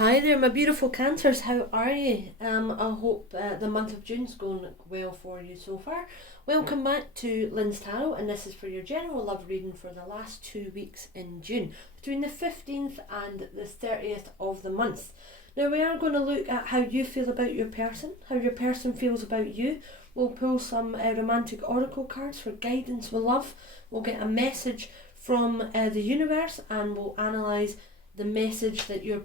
Hi there, my beautiful Cancers. How are you? I hope the month of June's going well for you so far. Welcome back to Lynz Tarot, and this is for your general love reading for the last 2 weeks in June, between the 15th and the 30th of the month. Now we are going to look at how you feel about your person, how your person feels about you. We'll pull some romantic oracle cards for guidance with love. We'll get a message from the universe, and we'll analyse the message that your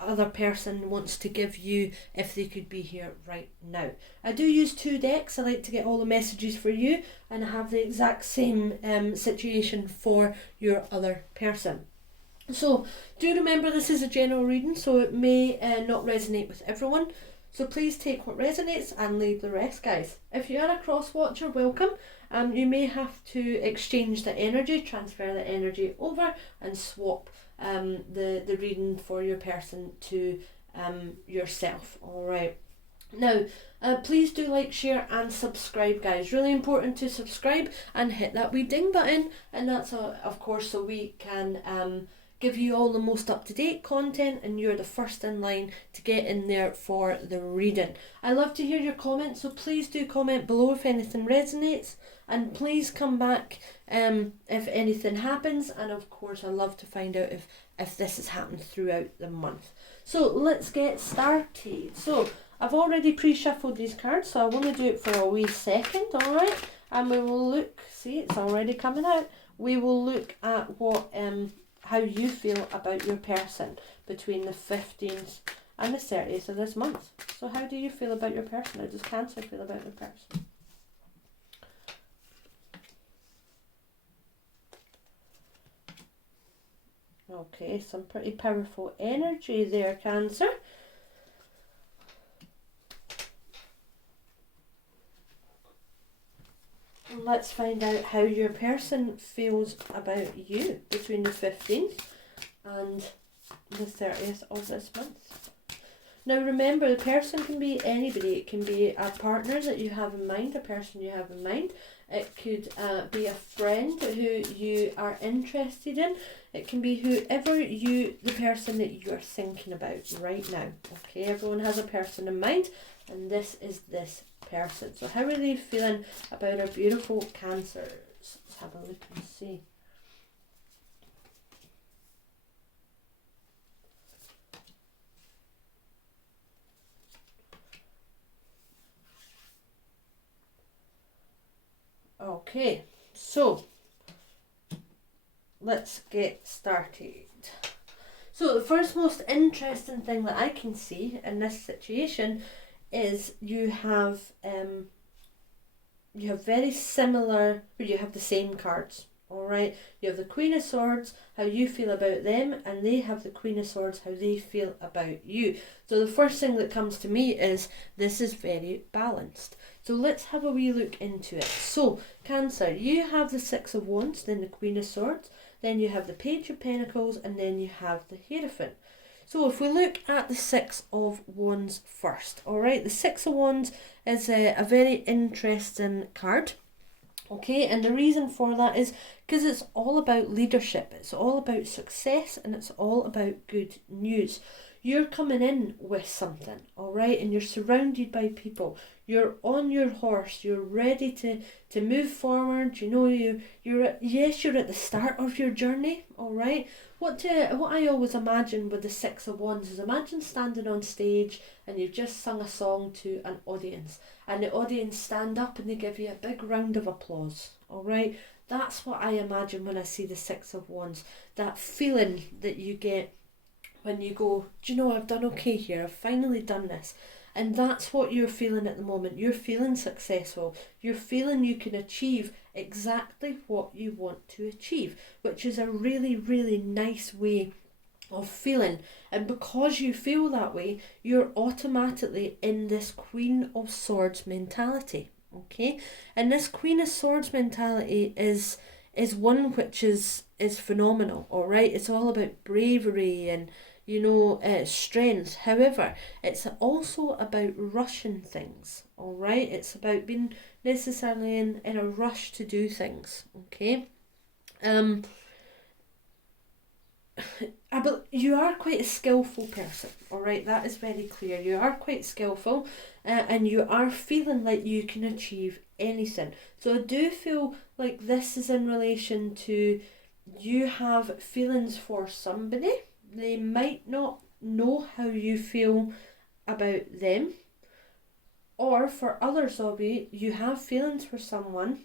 other person wants to give you if they could be here right now. I do use 2 decks. I like to get all the messages for you and have the exact same situation for your other person. So do remember, this is a general reading, so it may not resonate with everyone. So please take what resonates and leave the rest, guys. If you are a cross watcher, welcome. You may have to exchange the energy, transfer the energy over and swap the reading for your person to yourself. Alright. Now, please do like, share and subscribe, guys. Really important to subscribe and hit that wee ding button. And that's, of course, so we can give you all the most up-to-date content, and you're the first in line to get in there for the reading. I love to hear your comments, so please do comment below if anything resonates, and please come back if anything happens. And of course, I love to find out if this has happened throughout the month. So let's get started. So I've already pre-shuffled these cards, so I want to do it for a wee second, alright? And we will look, see, it's already coming out. We will look at what how you feel about your person between the 15th and the 30th of this month. So how do you feel about your person? How does Cancer feel about their person? Okay, some pretty powerful energy there, Cancer. Let's find out how your person feels about you between the 15th and the 30th of this month. Now remember, the person can be anybody. It can be a partner that you have in mind, a person you have in mind. It could be a friend who you are interested in. It can be whoever the person that you're thinking about right now. Okay, everyone has a person in mind, and this is this person. So how are they feeling about our beautiful Cancers? Let's have a look and see. Okay, so let's get started. So the first most interesting thing that I can see in this situation is you have very similar, but you have the same cards. Alright, you have the Queen of Swords, how you feel about them, and they have the Queen of Swords, how they feel about you. So the first thing that comes to me is this is very balanced. So let's have a wee look into it. So Cancer, you have the Six of Wands, then the Queen of Swords, then you have the Page of Pentacles, and then you have the Hierophant. So if we look at the Six of Wands first, alright, the Six of Wands is a very interesting card. Okay, and the reason for that is because it's all about leadership, it's all about success, and it's all about good news. You're coming in with something, alright, and you're surrounded by people. You're on your horse, you're ready to move forward. You know, you're at the start of your journey, alright. What I always imagine with the Six of Wands is, imagine standing on stage and you've just sung a song to an audience, and the audience stand up and they give you a big round of applause, alright. That's what I imagine when I see the Six of Wands, that feeling that you get when you go, do you know, I've done okay here, I've finally done this. And that's what you're feeling at the moment. You're feeling successful. You're feeling you can achieve exactly what you want to achieve, which is a really, really nice way of feeling. And because you feel that way, you're automatically in this Queen of Swords mentality. Okay? And this Queen of Swords mentality is one which is phenomenal, alright? It's all about bravery and strength. However, it's also about rushing things, alright? It's about being necessarily in a rush to do things, okay? you are quite a skillful person, all right? That is very clear. You are quite skillful, and you are feeling like you can achieve anything. So I do feel like this is in relation to you have feelings for somebody. They might not know how you feel about them, or for others of you, you have feelings for someone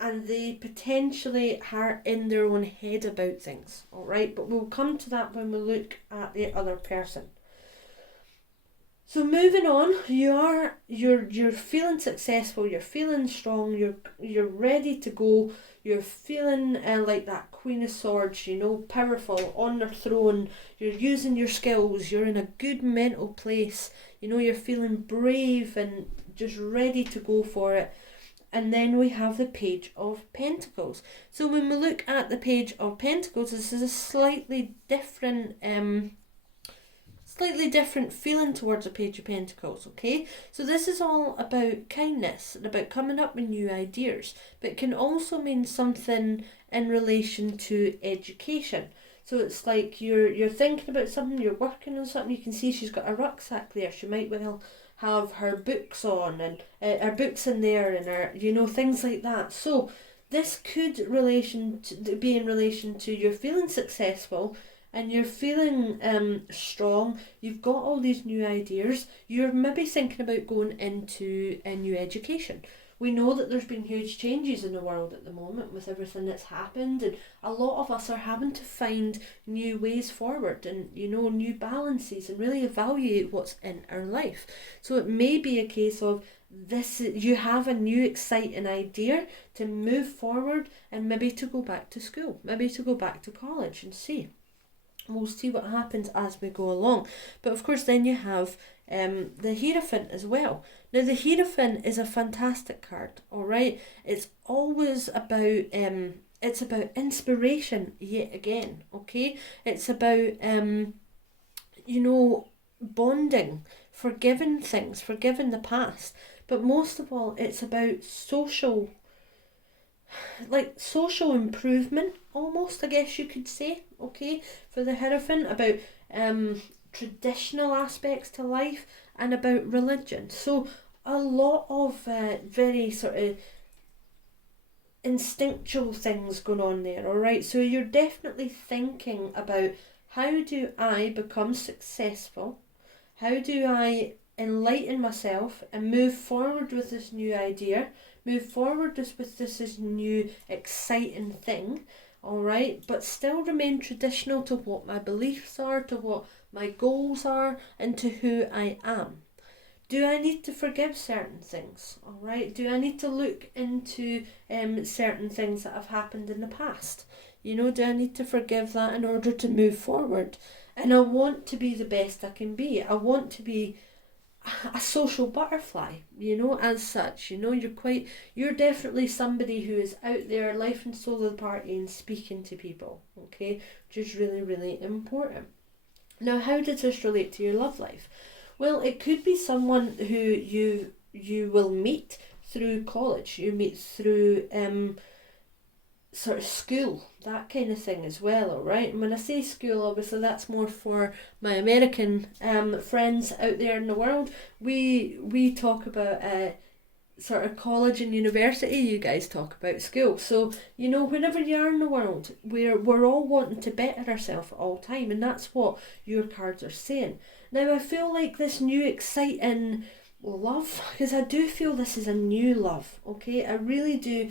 and they potentially are in their own head about things, all right? But we'll come to that when we look at the other person. So moving on, you're feeling successful, you're feeling strong, you're ready to go, you're feeling like that Queen of Swords, you know, powerful, on their throne, you're using your skills, you're in a good mental place, you know, you're feeling brave and just ready to go for it. And then we have the Page of Pentacles. So when we look at the Page of Pentacles, this is a slightly different feeling towards the Page of Pentacles, okay? So this is all about kindness and about coming up with new ideas, but it can also mean something in relation to education. So it's like you're thinking about something, you're working on something, you can see she's got a rucksack there, she might well have her books on and her books in there and her, you know, things like that. So this could be in relation to you're feeling successful and you're feeling strong, you've got all these new ideas, you're maybe thinking about going into a new education. We know that there's been huge changes in the world at the moment with everything that's happened, and a lot of us are having to find new ways forward and, you know, new balances and really evaluate what's in our life. So it may be a case of you have a new exciting idea to move forward and maybe to go back to school, maybe to go back to college and see. We'll see what happens as we go along. But of course then you have the Hierophant as well. Now the Hierophant is a fantastic card, alright? It's always about inspiration yet again, okay? It's about you know, bonding, forgiving things, forgiving the past. But most of all, it's about social improvement, almost, I guess you could say, okay, for the Hierophant, about traditional aspects to life and about religion. So a lot of very sort of instinctual things going on there, alright? So you're definitely thinking about, how do I become successful? How do I enlighten myself and move forward with this new idea? Move forward with this new exciting thing, alright? But still remain traditional to what my beliefs are, to what my goals are, and to who I am. Do I need to forgive certain things? Alright, do I need to look into certain things that have happened in the past? You know, do I need to forgive that in order to move forward? And I want to be the best I can be. I want to be a social butterfly, you know, as such. You know, you're definitely somebody who is out there, life and soul of the party, and speaking to people, okay, which is really, really important. Now, how does this relate to your love life? Well, it could be someone who you will meet through college, you meet through sort of school, that kind of thing as well, alright? And when I say school, obviously that's more for my American friends out there in the world. We talk about sort of college and university, you guys talk about school. So, you know, whenever you are in the world, we're all wanting to better ourselves at all time, and that's what your cards are saying. Now, I feel like this new exciting love, because I do feel this is a new love, okay? I really do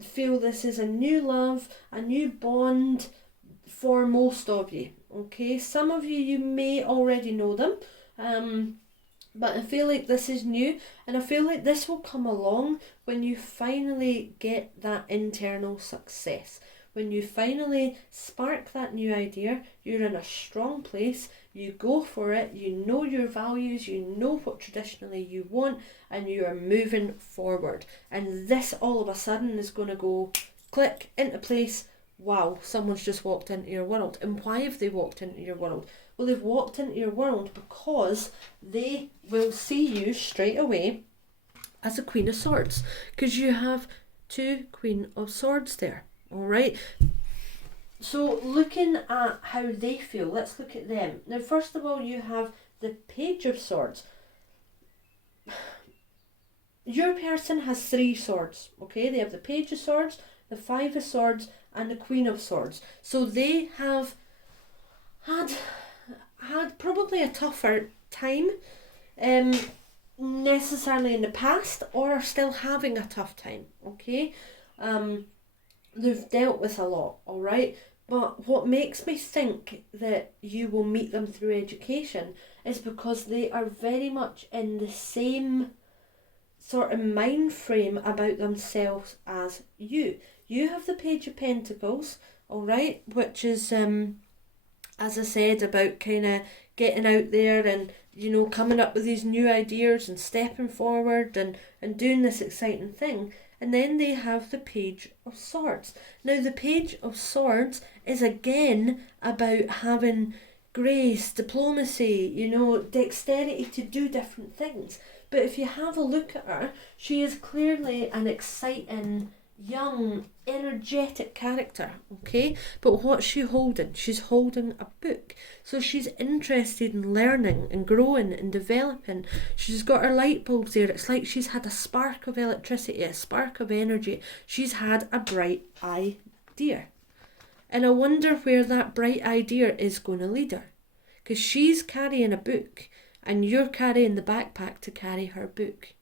feel this is a new love, a new bond for most of you, okay? Some of you may already know them, but I feel like this is new, and I feel like this will come along when you finally get that internal success. When you finally spark that new idea, you're in a strong place, you go for it, you know your values, you know what traditionally you want, and you are moving forward. And this all of a sudden is going to go click into place. Wow, someone's just walked into your world. And why have they walked into your world? Well, they've walked into your world because they will see you straight away as a Queen of Swords, because you have two Queen of Swords there. Alright, So looking at how they feel, let's look at them. Now, first of all, you have the Page of Swords. Your person has 3 swords, okay? They have the Page of Swords, the 5 of Swords, and the Queen of Swords. So they have had probably a tougher time, necessarily in the past, or are still having a tough time, okay? They've dealt with a lot, alright? But what makes me think that you will meet them through education is because they are very much in the same sort of mind frame about themselves as you. You have the Page of Pentacles, alright, which is, as I said, about kind of getting out there and, you know, coming up with these new ideas and stepping forward and doing this exciting thing. And then they have the Page of Swords. Now, the Page of Swords is again about having grace, diplomacy, you know, dexterity to do different things. But if you have a look at her, she is clearly an exciting, young, energetic character, okay? But what's she holding? She's holding a book. So she's interested in learning and growing and developing. She's got her light bulbs there. It's like she's had a spark of electricity, a spark of energy. She's had a bright idea. And I wonder where that bright idea is going to lead her. Because she's carrying a book and you're carrying the backpack to carry her book.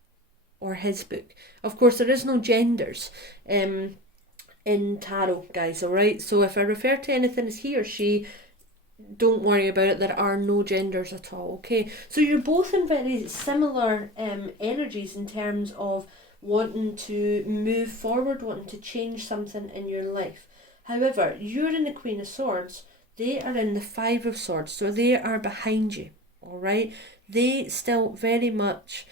Or his book. Of course, there is no genders in tarot, guys, alright? So if I refer to anything as he or she, don't worry about it. There are no genders at all, okay? So you're both in very similar energies in terms of wanting to move forward, wanting to change something in your life. However, you're in the Queen of Swords. They are in the 5 of Swords. So they are behind you, alright? They still very much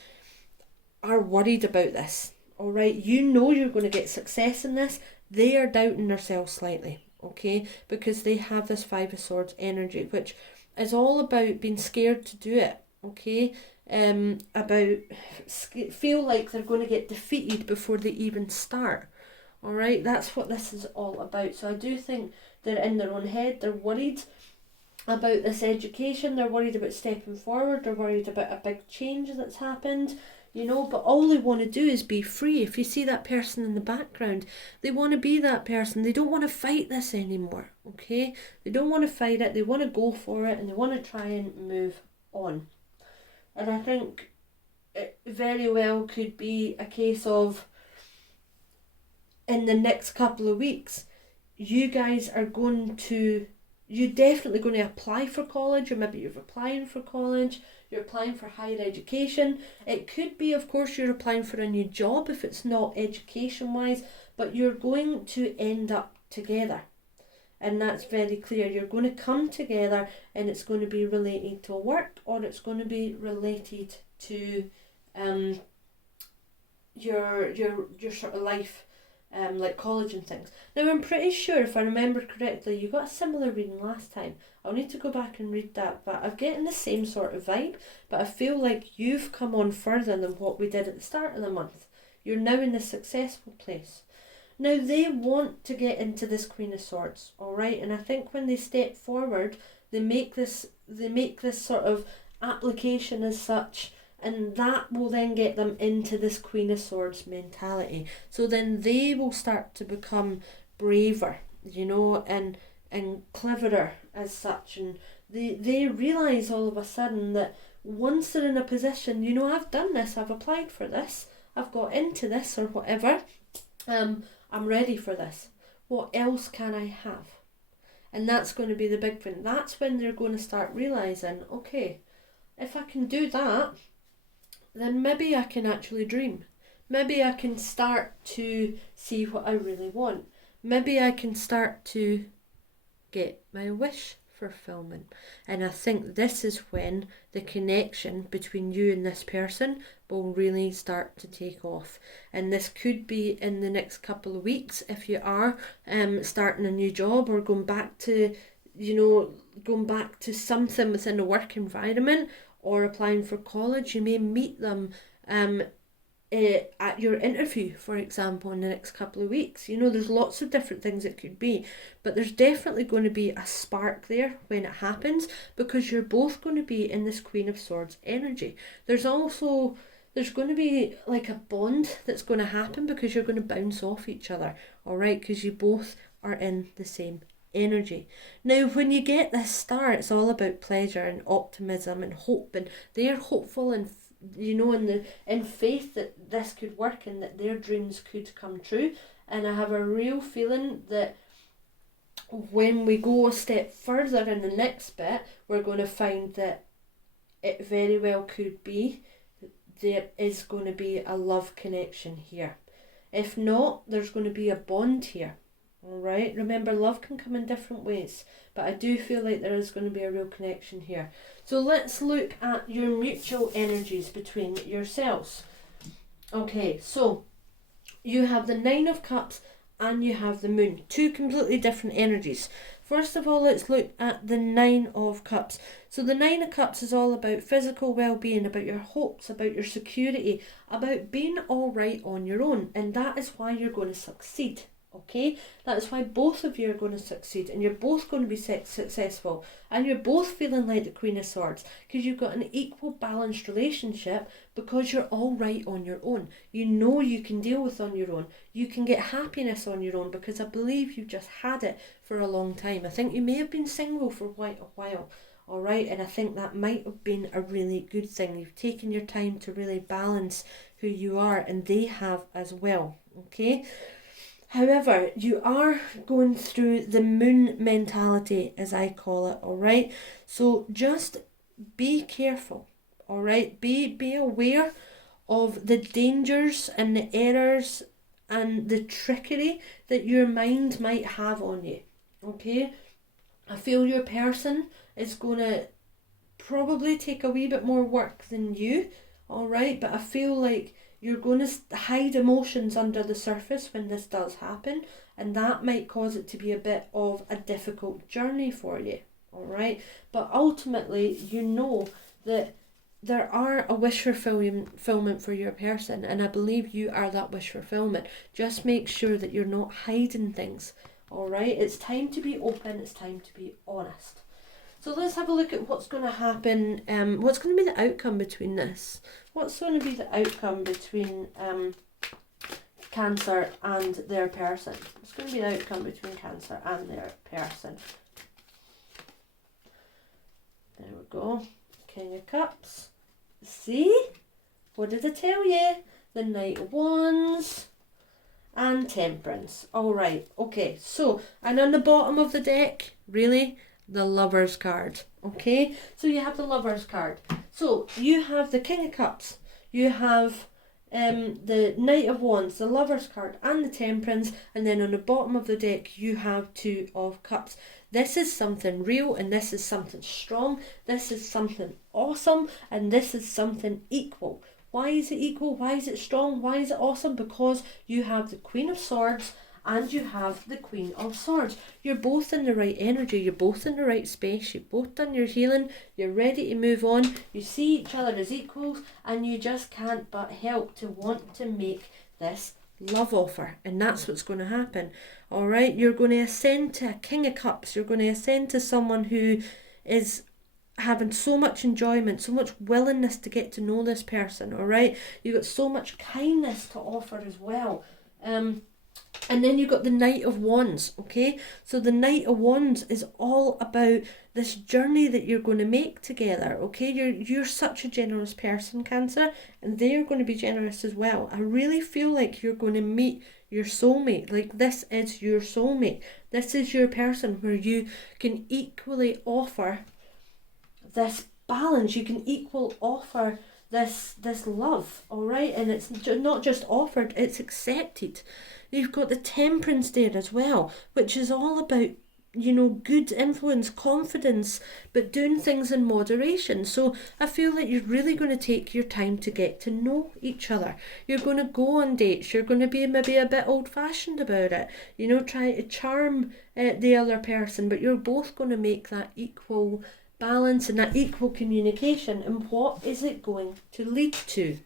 are worried about this, alright? You know you're going to get success in this. They are doubting themselves slightly, okay? Because they have this 5 of Swords energy, which is all about being scared to do it, okay? About feel like they're going to get defeated before they even start, alright? That's what this is all about. So I do think they're in their own head. They're worried about this education. They're worried about stepping forward. They're worried about a big change that's happened. You know, but all they want to do is be free. If you see that person in the background, they want to be that person. They don't want to fight this anymore, okay? They don't want to fight it. They want to go for it and they want to try and move on. And I think it very well could be a case of, in the next couple of weeks, you guys are going to, you're definitely going to apply for college, or maybe you're applying for college. You're applying for higher education. It could be, of course, you're applying for a new job if it's not education-wise, but you're going to end up together. And that's very clear. You're going to come together and it's going to be related to work, or it's going to be related to your sort of life, like college and things. Now, I'm pretty sure, if I remember correctly, you got a similar reading last time. I'll need to go back and read that, but I'm getting the same sort of vibe, but I feel like you've come on further than what we did at the start of the month. You're now in the successful place. Now, they want to get into this Queen of Swords, alright? And I think when they step forward, they make this sort of application as such, and that will then get them into this Queen of Swords mentality. So then they will start to become braver, you know, and cleverer as such. And they realise all of a sudden that once they're in a position, you know, I've done this, I've applied for this, I've got into this or whatever, I'm ready for this. What else can I have? And that's going to be the big thing. That's when they're going to start realising, okay, if I can do that, then maybe I can actually dream. Maybe I can start to see what I really want. Maybe I can start to get my wish fulfillment. And I think this is when the connection between you and this person will really start to take off. And this could be in the next couple of weeks if you are starting a new job, or going back to something within a work environment, or applying for college. You may meet them at your interview, for example, in the next couple of weeks. You know, there's lots of different things it could be, but there's definitely going to be a spark there when it happens, because you're both going to be in this Queen of Swords energy. There's going to be like a bond that's going to happen, because you're going to bounce off each other, all right, because you both are in the same energy. Now, when you get this star, it's all about pleasure and optimism and hope, and they're hopeful and in faith that this could work and that their dreams could come true. And I have a real feeling that when we go a step further in the next bit, we're going to find that it very well could be there is going to be a love connection here. If not, there's going to be a bond here. Alright, remember, love can come in different ways, but I do feel like there is going to be a real connection here. So let's look at your mutual energies between yourselves. Okay, so you have the Nine of Cups and you have the Moon. Two completely different energies. First of all, let's look at the Nine of Cups. So the Nine of Cups is all about physical well-being, about your hopes, about your security, about being alright on your own. And that is why you're going to succeed. Okay, that's why both of you are going to succeed, and you're both going to be successful, and you're both feeling like the Queen of Swords, because you've got an equal balanced relationship, because you're all right on your own. You know you can deal with on your own. You can get happiness on your own, because I believe you've just had it for a long time. I think you may have been single for quite a while, all right, and I think that might have been a really good thing. You've taken your time to really balance who you are, and they have as well. Okay. However, you are going through the Moon mentality, as I call it, alright? So just be careful, alright? Be aware of the dangers and the errors and the trickery that your mind might have on you, okay? I feel your person is going to probably take a wee bit more work than you, alright? But I feel like you're going to hide emotions under the surface when this does happen, and that might cause it to be a bit of a difficult journey for you, alright? But ultimately, you know that there are a wish fulfillment for your person, and I believe you are that wish fulfillment. Just make sure that you're not hiding things, alright? It's time to be open, it's time to be honest. So let's have a look at what's going to happen, what's going to be the outcome between this. What's going to be the outcome between Cancer and their person? What's going to be the outcome between Cancer and their person? There we go. King of Cups. See? What did I tell you? The Knight of Wands and Temperance. Alright, okay. So, and on the bottom of the deck, really, the Lovers card. Okay, so you have the Lovers card. So you have the King of Cups, you have the Knight of Wands, the Lovers card, and the Temperance, and then on the bottom of the deck you have Two of Cups. This is something real, and this is something strong, this is something awesome, and this is something equal. Why is it equal? Why is it strong? Why is it awesome? Because you have the Queen of Swords and you have the Queen of Swords. You're both in the right energy, you're both in the right space, you've both done your healing, you're ready to move on, you see each other as equals, and you just can't but help to want to make this love offer, and that's what's going to happen. Alright, you're going to ascend to a King of Cups, you're going to ascend to someone who is having so much enjoyment, so much willingness to get to know this person, alright? You've got so much kindness to offer as well. And then you've got the Knight of Wands, okay? So the Knight of Wands is all about this journey that you're going to make together, okay? You're such a generous person, Cancer, and they're going to be generous as well. I really feel like you're going to meet your soulmate. Like, this is your soulmate. This is your person where you can equally offer this balance. You can offer this love, alright? And it's not just offered, it's accepted. You've got the Temperance there as well, which is all about, you know, good influence, confidence, but doing things in moderation. So I feel like you're really going to take your time to get to know each other. You're going to go on dates. You're going to be maybe a bit old-fashioned about it. You know, try to charm the other person, but you're both going to make that equal balance and that equal communication. And what is it going to lead to?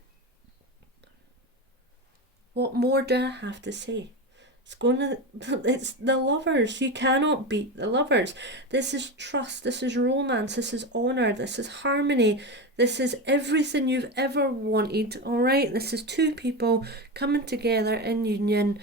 What more do I have to say? It's the Lovers. You cannot beat the Lovers. This is trust, this is romance, this is honour, this is harmony, this is everything you've ever wanted, alright? This is two people coming together in union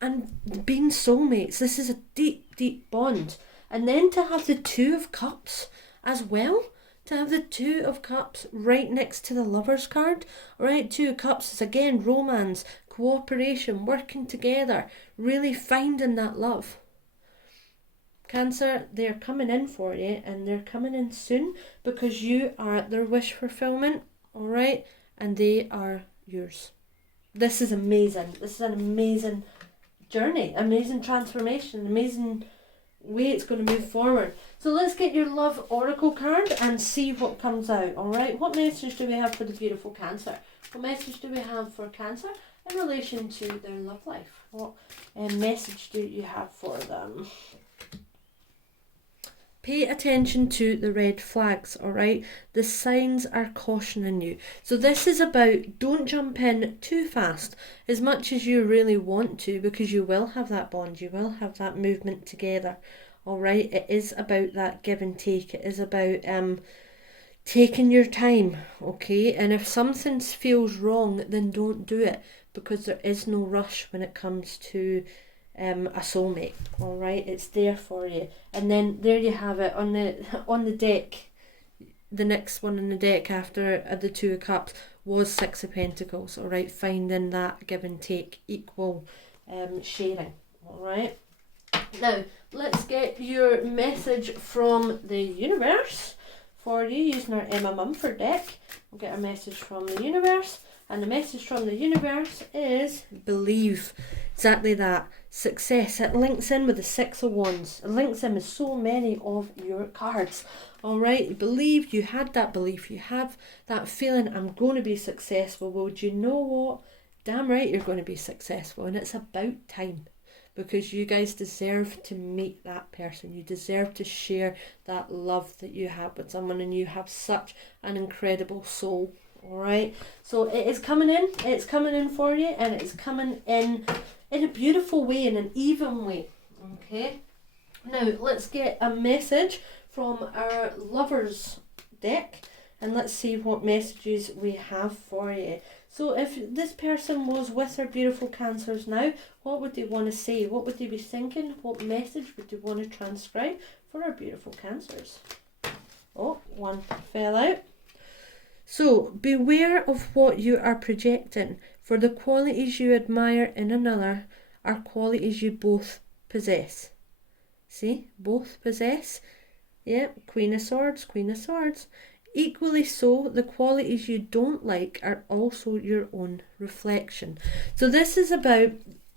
and being soulmates. This is a deep, deep bond. And then to have the Two of Cups as well, to have the Two of Cups right next to the Lovers card, alright? Two of Cups is again romance, cooperation, working together, really finding that love. Cancer, they're coming in for you, and they're coming in soon because you are their wish fulfillment, alright? And they are yours. This is amazing. This is an amazing journey, amazing transformation, amazing way it's going to move forward. So let's get your love oracle card and see what comes out, alright? What message do we have for the beautiful Cancer? What message do we have for Cancer in relation to their love life? What message do you have for them? Pay attention to the red flags, alright? The signs are cautioning you. So this is about, don't jump in too fast as much as you really want to, because you will have that bond, you will have that movement together, alright? It is about that give and take. It is about taking your time, okay? And if something feels wrong, then don't do it, because there is no rush when it comes to a soulmate, alright? It's there for you. And then there you have it on the deck. The next one on the deck after the Two of Cups was Six of Pentacles, alright? Finding that give and take, equal sharing, alright? Now let's get your message from the universe for you using our Emma Mumford deck. We'll get a message from the universe, and the message from the universe is believe. Exactly that. Success. It links in with the Six of Wands. It links in with so many of your cards. Alright, believe. You had that belief. You have that feeling, I'm going to be successful. Well, do you know what? Damn right you're going to be successful. And it's about time. Because you guys deserve to meet that person. You deserve to share that love that you have with someone. And you have such an incredible soul. Alright, so it is coming in. It's coming in for you. And it's coming in a beautiful way, in an even way. Okay, now let's get a message from our Lovers deck, and let's see what messages we have for you. So if this person was with our beautiful Cancers now, what would they want to say? What would they be thinking? What message would they want to transcribe for our beautiful Cancers? Oh, one fell out. So beware of what you are projecting, for the qualities you admire in another are qualities you both possess. See, both possess. Yeah, Queen of Swords, Queen of Swords. Equally so, the qualities you don't like are also your own reflection. So this is about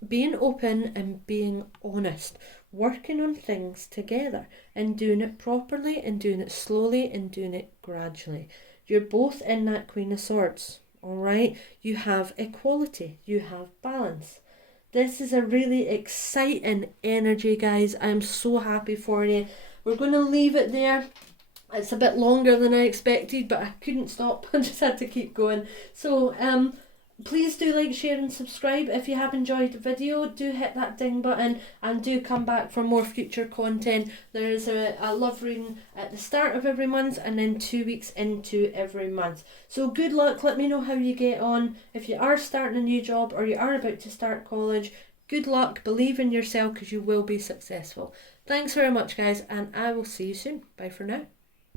being open and being honest, working on things together and doing it properly and doing it slowly and doing it gradually. You're both in that Queen of Swords, alright? You have equality, you have balance. This is a really exciting energy, guys. I'm so happy for you. We're going to leave it there. It's a bit longer than I expected, but I couldn't stop. I just had to keep going. So, please do like, share and subscribe. If you have enjoyed the video, do hit that ding button and do come back for more future content. There is a love reading at the start of every month and then 2 weeks into every month. So good luck. Let me know how you get on. If you are starting a new job or you are about to start college, good luck. Believe in yourself, because you will be successful. Thanks very much, guys, and I will see you soon. Bye for now.